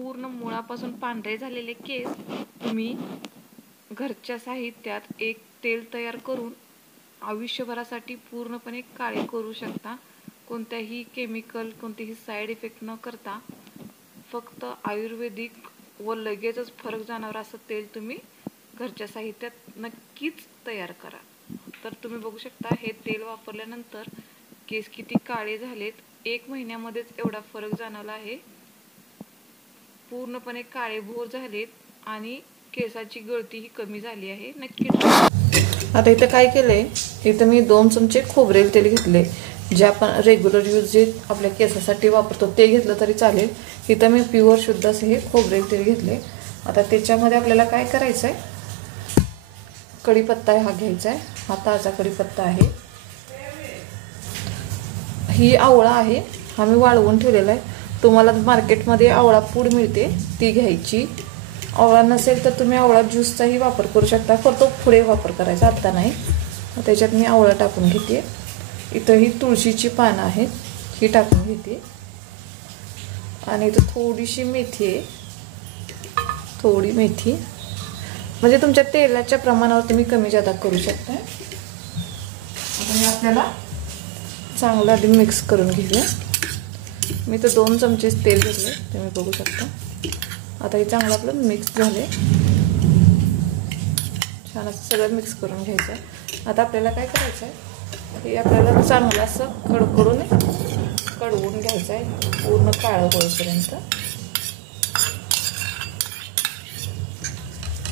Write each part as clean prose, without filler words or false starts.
पूर्ण मुळापासून पांढरे झालेले केस तुम्ही घरच्या साहित्यात एक तेल तयार करून आयुष्यभरासाठी पूर्णपणे काळे करू शकता। कोणत्याही केमिकल, कोणतेही साईड इफेक्ट न करता फक्त आयुर्वेदिक व लगेचच फरक जाणवणार असं तेल तुम्ही घरच्या साहित्यात नक्कीच तयार करा। तर तुम्ही बघू शकता हे तेल वापरल्यानंतर केस किती काळे झालेत। 1 महिन्यामध्येच एवढा फरक जाणवला आहे। पूर्णपणे काळेभोर झालेत आणि केसाची गळती ही कमी झाली आहे। नक्की आता इथं काय केलंय, इथं मी 2 चमचे खोबरेल तेल घेतले, जे आपण रेग्युलर यूज जे आपल्या केसासाठी वापरतो ते घेतलं तरी चालेल। इथं मी प्युअर शुद्ध असे हे खोबरेल तेल घेतले। आता त्याच्यामध्ये आपल्याला काय करायचं आहे, कढीपत्ता हा घ्यायचा आहे, हा ताजा कढीपत्ता आहे। ही आवळा आहे, हा मी वाळवून ठेवलेला आहे। तुम्हाला मार्केटमध्ये आवळा पूड मिळते ती घ्यायची। आवळा नसेल तर तुम्ही आवळा ज्यूसचाही वापर करू शकता, फक्त पुढे वापर करायचा, आता नाही। त्याच्यात मी आवळा टाकून घेते। इथं ही तुळशीची पानं आहेत, ही टाकून घेते। आणि इथं थोडीशी मेथी आहे, थोडी मेथी, म्हणजे तुमच्या तेलाच्या प्रमाणावर तुम्ही कमी जादा करू शकता। आता हे आपल्याला चांगलं आधी मिक्स करून घेऊया। मी तर 2 चमचे तेल घेतले, तुम्ही बघू शकता। आता हे चांगलं आपलं मिक्स झाले, छान असं सगळं मिक्स करून घ्यायचं। आता आपल्याला काय करायचं आहे, हे आपल्याला चांगलं असं कडवून घ्यायचं आहे पूर्ण काळं होईपर्यंत।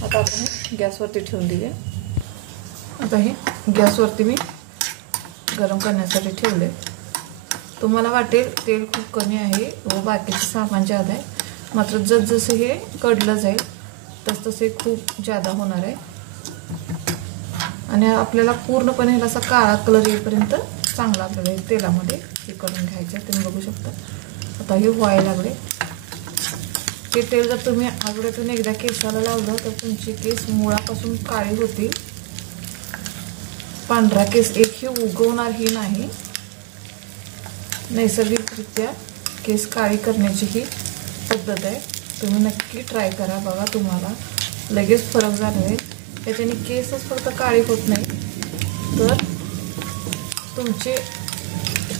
आता आपण गॅसवरती ठेवून देऊया। आता हे गॅसवरती मी गरम करण्यासाठी ठेवले। तुम्हाला वाटेल तेल खूप कमी आहे व बाकीचे सामान जादा आहे, मात्र जसं हे कडलं जाईल तसं खूप जादा होणार आहे। आणि आपल्याला पूर्णपणे ह्याला असा काळा कलर येईपर्यंत चांगला आपल्याला हे तेलामध्ये हे करून घ्यायचं आहे। तुम्ही बघू शकता आता हे व्हायला लागले। हे तेल जर तुम्ही आठवड्यातून एकदा केसाला लावलं तर तुमचे केस मुळापासून काळे होतील। पांढरा केस एकही उगवणारही नाही। नैसर्गिकरित्या केस काळी करण्याची ही पद्धत आहे, तुम्ही नक्की ट्राय करा, बघा तुम्हाला लगेच फरक जाणवेल। त्याच्याने केसच फक्त काळे होत नाही तर तुमचे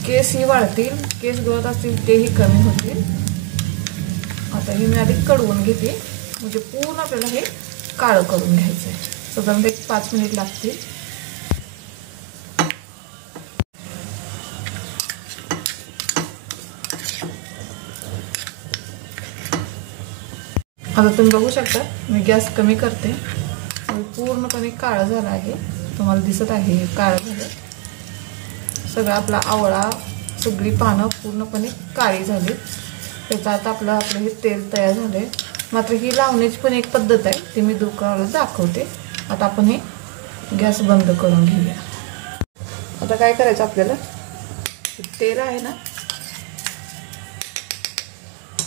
केसही वाढतील, केस गळत असतील तेही कमी होतील। आता हे मी आधी कडवून घेते, म्हणजे पूर्ण आपल्याला हे काळं करून घ्यायचं आहे। साधारण 5 मिनिट लागतील। आता तुम्ही बघू शकता मी गॅस कमी करते, पूर्णपणे काळं झालं आहे, तुम्हाला दिसत आहे काळं झालं। सगळा आपला आवळा, सगळी पानं पूर्णपणे काळी झाली। त्याचा आता आपलं हे तेल तयार झाले। मात्र ही लावण्याची पण एक पद्धत आहे, ती मी दुकानाला दाखवते। आता आपण हे गॅस बंद करून घेऊया। आता काय करायचं, आपल्याला तेल आहे ना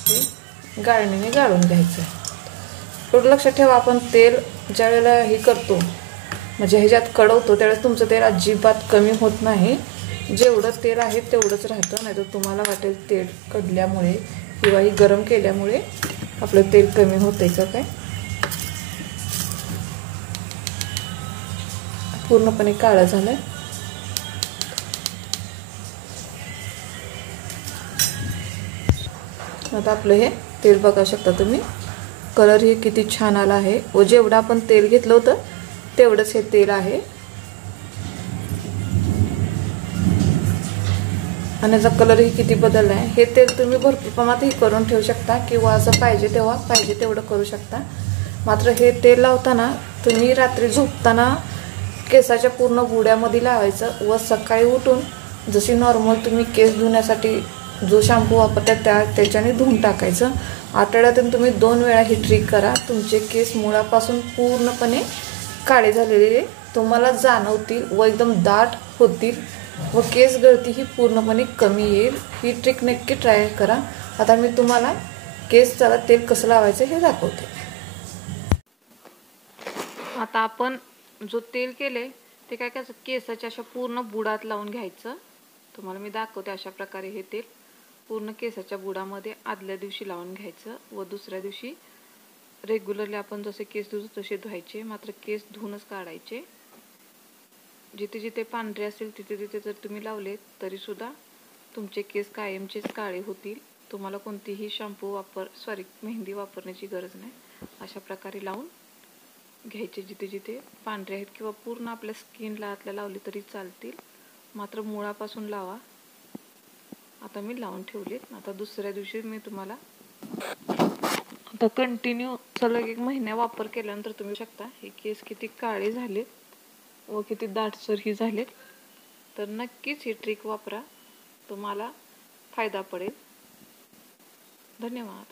हे गाळणीने गाळून घ्यायचं। एवढं लक्षात ठेवा, आपण तेल ज्या वेळेला हे करतो म्हणजे ह्याच्यात कडवतो त्यावेळेस तुमचं तेल अजिबात कमी होत नाही। जेवढं तेल आहे तेवढंच राहतं, नाही तर तुम्हाला वाटेल तेल कडल्यामुळे किंवा ही गरम केल्यामुळे आपलं तेल कमी होतंय का काय। पूर्णपणे काळं झालंय। आता आपलं हे तेल बघू शकता तुम्ही, कलर हे किती छान आला आहे व जेवढं आपण तेल घेतलं होतं तेवढंच हे तेल आहे। आणि याचा कलरही किती बदलला आहे। हे तेल तुम्ही भरपूर प्रमाणात ही करून ठेवू शकता किंवा असं पाहिजे तेव्हा पाहिजे तेवढं करू शकता। मात्र हे तेल लावताना तुम्ही रात्री झोपताना केसाच्या पूर्ण गुड्यामध्ये लावायचं व सकाळी उठून जशी नॉर्मल तुम्ही केस धुण्यासाठी जो शॅम्पू वापरता त्याच्याने धुवून टाकायचं। आठवड्यातून तुम्ही 2 वेळा ही ट्रिक करा, तुमचे केस मुळापासून पूर्णपणे काळे झालेले तुम्हाला जाणवतील व एकदम दाट होतील व केस गळती ही पूर्णपणे कमी येईल। ही ट्रिक नक्की ट्राय करा। आता मी तुम्हाला केसाला तेल कसं लावायचं हे दाखवते। आता आपण जो तेल केले ते काय करायचं, केसाच्या अशा पूर्ण बुडात लावून घ्यायचं। तुम्हाला मी दाखवते अशा प्रकारे हे तेल पूर्ण केसाच्या बुडामध्ये आदल्या दिवशी लावून घ्यायचं व दुसऱ्या दिवशी रेग्युलरली आपण जसे केस धुतो तसे धुवायचे, मात्र केस धुवूनच काढायचे. जिथे जिथे पांढरे असेल तिथे तिथे जर तुम्ही लावले तरीसुद्धा तुमचे केस कायमचेच काळे होतील. तुम्हाला कोणतीही मेहंदी वापरण्याची गरज नाही. अशा प्रकारे लावून घ्यायचे जिथे जिथे पांढरे आहेत, किंवा पूर्ण आपल्या स्किनला आतल्या लावले तरी चालतील, मात्र मुळापासून लावा. आता मी लावून ठेवलेत. आता दुसऱ्या दिवशी मी तुम्हाला आता कंटिन्यू सलग 1 महिना वापर केल्यानंतर तुम्ही शकता हे केस किती काळे झालेत व किती दाटसरही झालेत. तर नक्कीच ही ट्रिक वापरा, तुम्हाला फायदा पडेल. धन्यवाद.